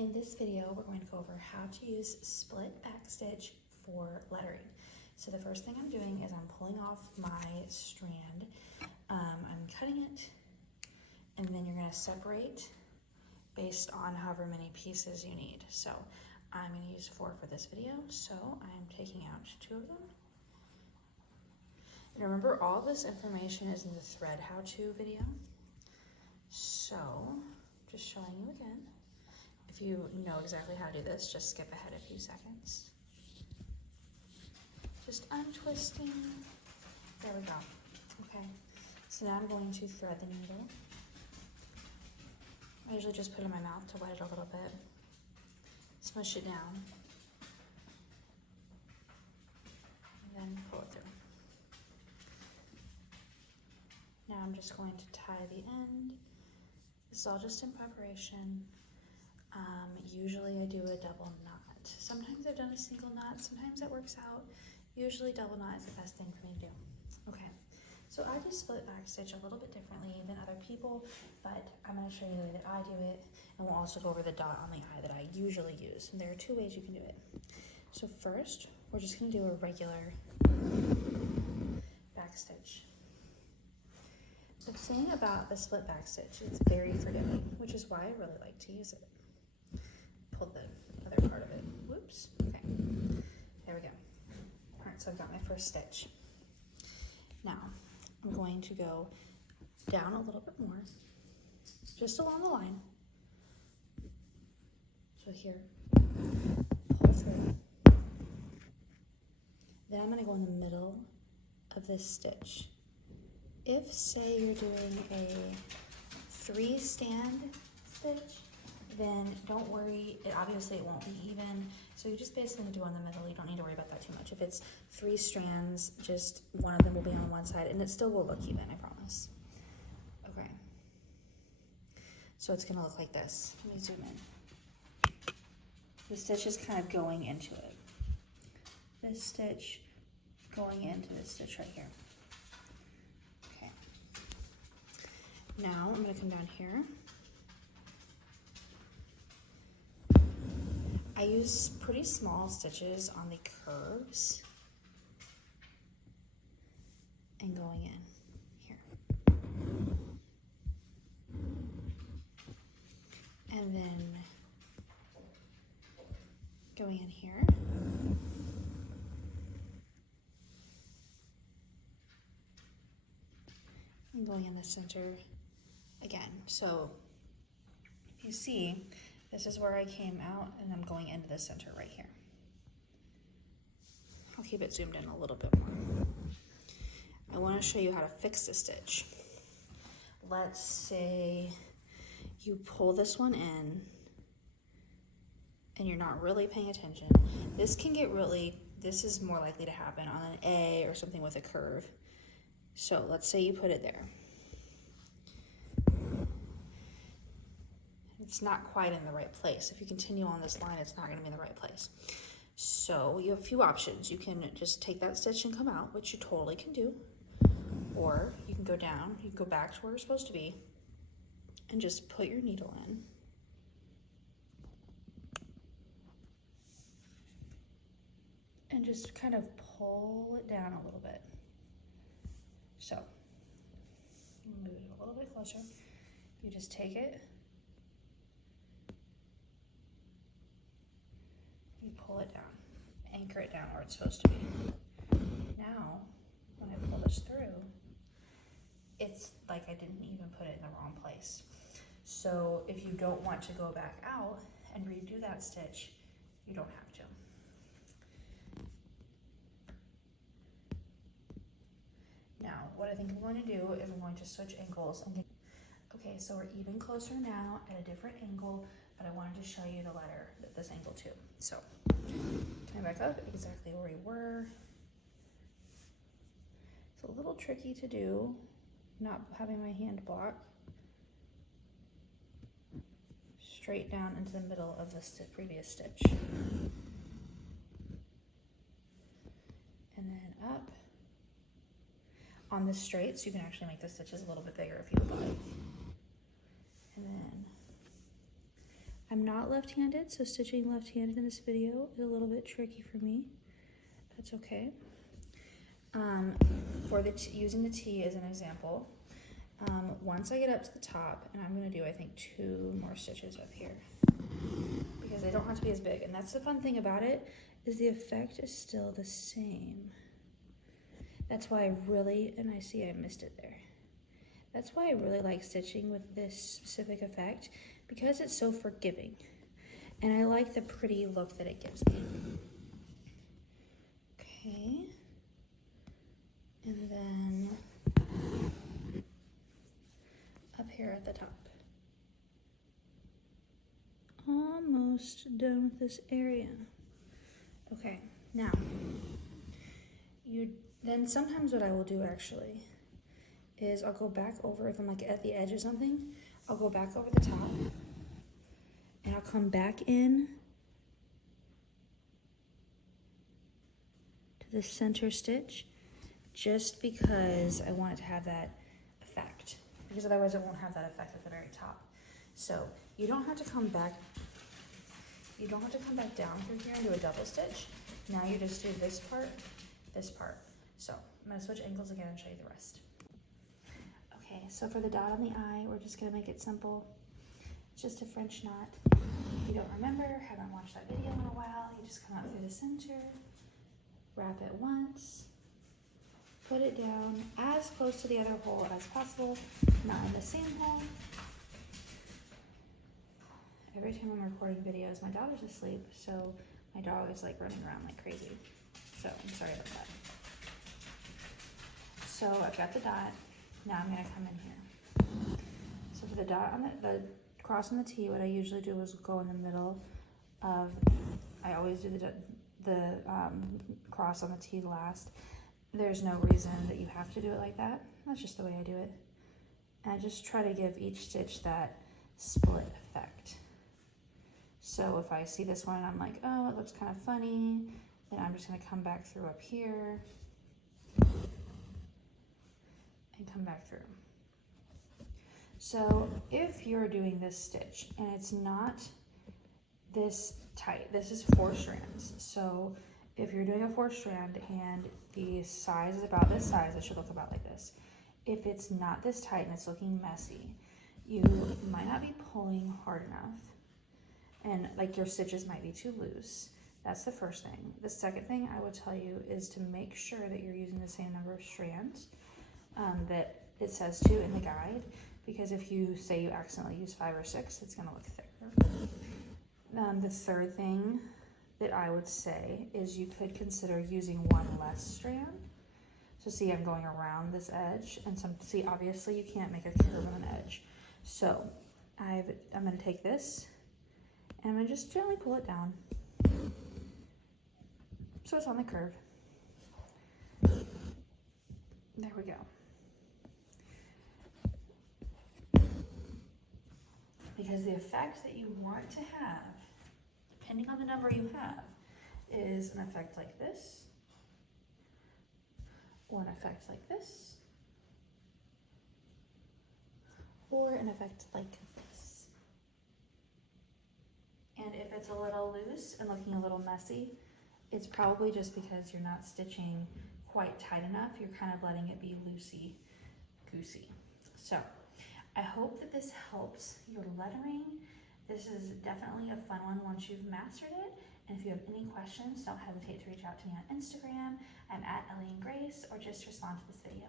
In this video, we're going to go over how to use split backstitch for lettering. So the first thing I'm doing is I'm pulling off my strand, I'm cutting it, and then you're going to separate based on however many pieces you need. So I'm going to use 4 for this video, so I'm taking out 2 of them. And remember, all this information is in the thread how-to video. So just showing you again. If you know exactly how to do this, just skip ahead a few seconds. Just untwisting. There we go. Okay, so now I'm going to thread the needle. I usually just put it in my mouth to wet it a little bit. Smush it down. And then pull it through. Now I'm just going to tie the end. This is all just in preparation. Usually I do a double knot. Sometimes I've done a single knot, sometimes it works out. Usually double knot is the best thing for me to do. Okay, so I just split backstitch a little bit differently than other people, but I'm going to show you the way that I do it, and we'll also go over the dot on the eye that I usually use. And there are 2 ways you can do it. So first, we're just going to do a regular backstitch. The thing about the split backstitch, it's very forgiving, which is why I really like to use it. Pull the other part of it. Whoops. Okay. There we go. All right, so I've got my first stitch. Now, I'm going to go down a little bit more, just along the line. So here, pull through. Then I'm going to go in the middle of this stitch. If, say, you're doing a 3 stand stitch, then don't worry, obviously it won't be even, so you just basically do on the middle. You don't need to worry about that too much. If it's 3 strands, just one of them will be on one side, and it still will look even, I promise. Okay, so it's gonna look like this. Let me zoom in. The stitch is kind of going into it. This stitch going into this stitch right here. Okay, now I'm gonna come down here. I use pretty small stitches on the curves and going in here. And then going in here. And going in the center again. So you see, this is where I came out, and I'm going into the center right here. I'll keep it zoomed in a little bit more. I want to show you how to fix the stitch. Let's say you pull this one in, and you're not really paying attention. This can get this is more likely to happen on an A or something with a curve. So let's say you put it there. It's not quite in the right place. If you continue on this line, it's not going to be in the right place. So you have a few options. You can just take that stitch and come out, which you totally can do. Or you can go down, you can go back to where you're supposed to be, and just put your needle in. And just kind of pull it down a little bit. So, move it a little bit closer. You just take it, you pull it down, anchor it down where it's supposed to be. Now, when I pull this through, it's like I didn't even put it in the wrong place. So if you don't want to go back out and redo that stitch, you don't have to. Now, what I think I'm going to do is I'm going to switch angles. Okay, so we're even closer now at a different angle, but I wanted to show you the letter at this angle too. So, can I back up exactly where we were? It's a little tricky to do, not having my hand block. Straight down into the middle of the previous stitch. And then up. On the straights, you can actually make the stitches a little bit bigger if you would like. And then I'm not left-handed, so stitching left-handed in this video is a little bit tricky for me. That's okay. For using the T as an example, once I get up to the top, and I'm going to do, I think, 2 more stitches up here because they don't have to be as big. And that's the fun thing about it, is the effect is still the same. That's why I really, and I see I missed it there. That's why I really like stitching with this specific effect, because it's so forgiving. And I like the pretty look that it gives me. Okay. And then up here at the top. Almost done with this area. Okay, now, then sometimes what I will do actually is I'll go back over, if I'm like at the edge of something, I'll go back over the top and I'll come back in to the center stitch, just because I want it to have that effect, because otherwise it won't have that effect at the very top. So you don't have to come back down through here and do a double stitch. Now you just do this part. So I'm gonna switch ankles again and show you the rest. Okay, so for the dot on the I, we're just gonna make it simple. It's just a French knot. If you don't remember, haven't watched that video in a while, you just come out through the center, wrap it once, put it down as close to the other hole as possible, not in the same hole. Every time I'm recording videos, my daughter's asleep, so my dog is like running around like crazy. So I'm sorry about that. So I've got the dot. Now I'm gonna come in here. So for the dot on the cross on the T, what I usually do is go in the middle of, I always do the cross on the T last. There's no reason that you have to do it like that. That's just the way I do it. And I just try to give each stitch that split effect. So if I see this one and I'm like, oh, it looks kind of funny, then I'm just gonna come back through up here and come back through. So if you're doing this stitch and it's not this tight, this is 4 strands. So if you're doing a 4 strand and the size is about this size, it should look about like this. If it's not this tight and it's looking messy, you might not be pulling hard enough, and like your stitches might be too loose. That's the first thing. The second thing I would tell you is to make sure that you're using the same number of strands that it says to in the guide, because if you say you accidentally use 5 or 6, it's gonna look thicker. The third thing that I would say is you could consider using 1 less strand. So see, I'm going around this edge, and see, obviously you can't make a curve on an edge. So I'm gonna take this, and I'm gonna just gently pull it down so it's on the curve. There we go. Because the effect that you want to have, depending on the number you have, is an effect like this, or an effect like this, or an effect like this. And if it's a little loose and looking a little messy, it's probably just because you're not stitching quite tight enough. You're kind of letting it be loosey-goosey. So I hope that this helps your lettering. This is definitely a fun one once you've mastered it. And if you have any questions, don't hesitate to reach out to me on Instagram. I'm at Ellie and Grace, or just respond to this video.